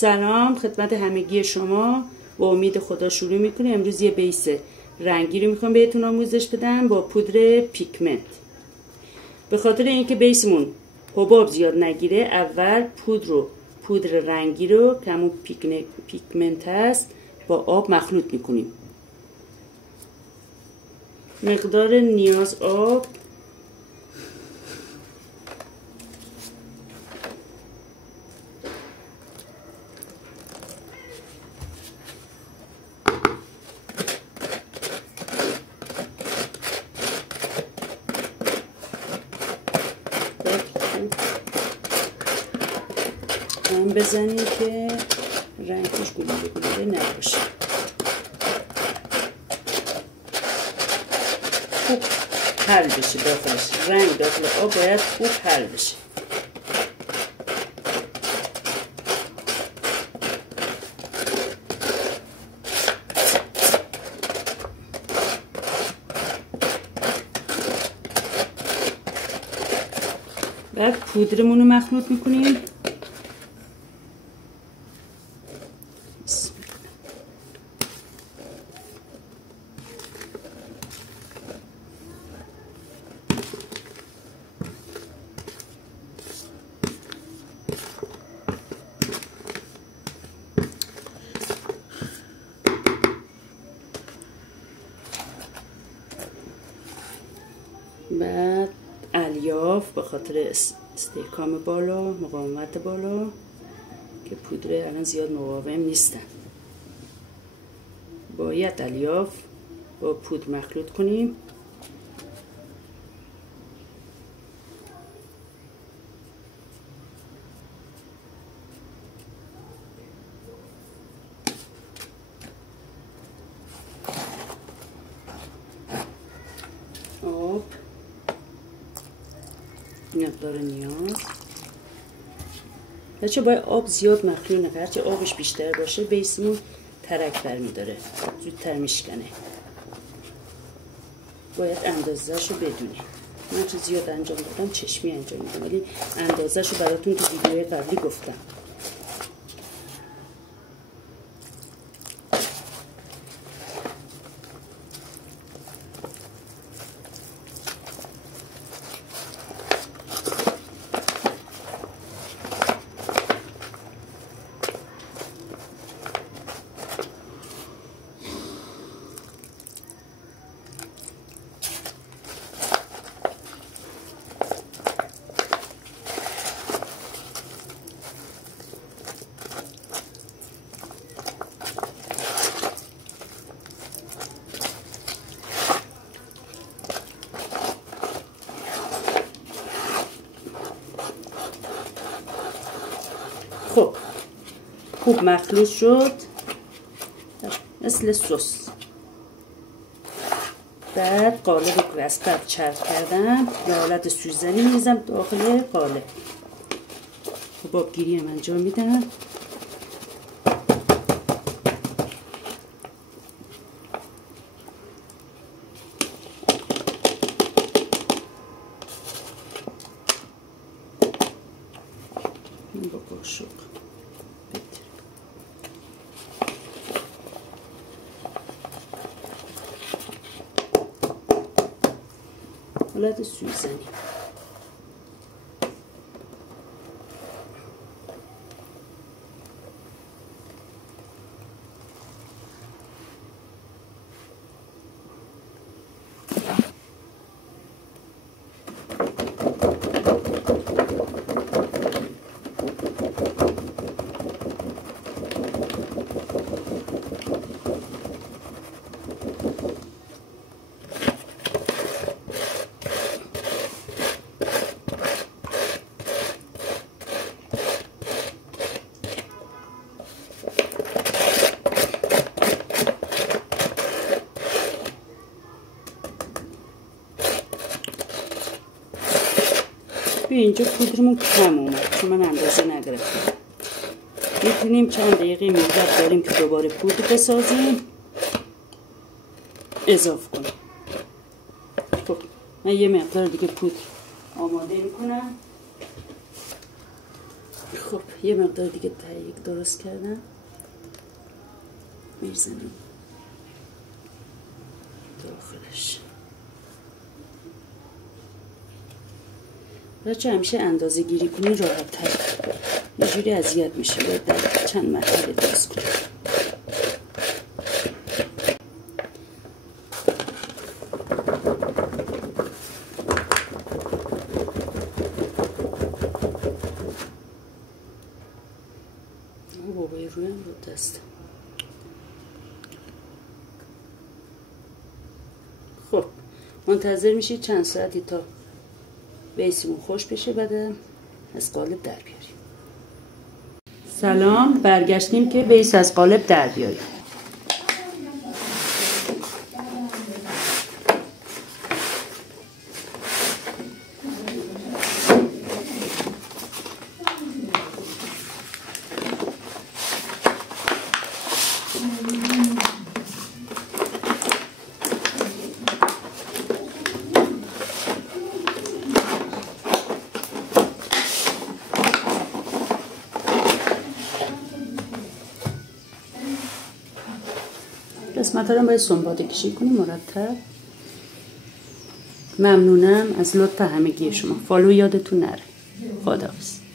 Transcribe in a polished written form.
سلام خدمت همگی شما. با امید خدا شروع میکنیم. امروز یه بیس رنگی رو میخوام بهتون آموزش بدم با پودر پیگمنت. به خاطر اینکه بیسمون حباب زیاد نگیره، اول پودر رنگی رو که همون پیگمنت هست با آب مخلوط میکنیم. مقدار نیاز آب هم بزنیم که رنگش گلوله نباشه. خوب حل بشه داخلش، رنگ داخل آب باید خوب حل بشه. بعد پودرمون رو مخلوط میکنیم. بعد الیاف به خاطر استحکام بالا، مقاومت بالا که پودر الان زیاد مقاوم نیستن، باید الیاف با پودر مخلوط کنیم. آب مقدار نیاز. بچه باید آب زیاد مخلوط نکنه، هرچه آبش بیشتر باشه بیسمون ترک برمیداره، زودتر میشکنه. باید اندازه‌شو بدونی. من چه زیاد انجام دادم، چشمی انجام میدم، ولی اندازه‌شو براتون تو ویدیوهای قبلی گفتم. خب خوب مخلوط شد مثل سس. بعد قالب رو از قبل چرخ کردم، به حالت سوزنی میریزم داخل قالب. حباب گیری هم انجام میدم. با قاشق حالت سوزنی. اینجا پودرمون کم اومد چون من اندازه نگرفتم. میتونیم چند دقیقه مدت داریم که دوباره پودر بسازیم اضافه کنیم. خب من یه مقدار دیگه پودر آماده میکنم. خب یه مقدار دیگه تهیه درست کردم، میزنیم داخلش. بچه همیشه اندازه گیری کنی راحت تر، یه جوری اذیت میشه، باید در چند مرحله درست کنی. بابای رویم رو دستم. خب منتظر میشید چند ساعتی تا بیسمون خوش بشه، بعد از قالب در بیاریم. سلام، برگشتیم که بیس از قالب در بیاریم. قسمت رو باید سنباده کشی کنیم مرتب. ممنونم از لطف همگی شما. فالو یادتون نره. خداحافظ.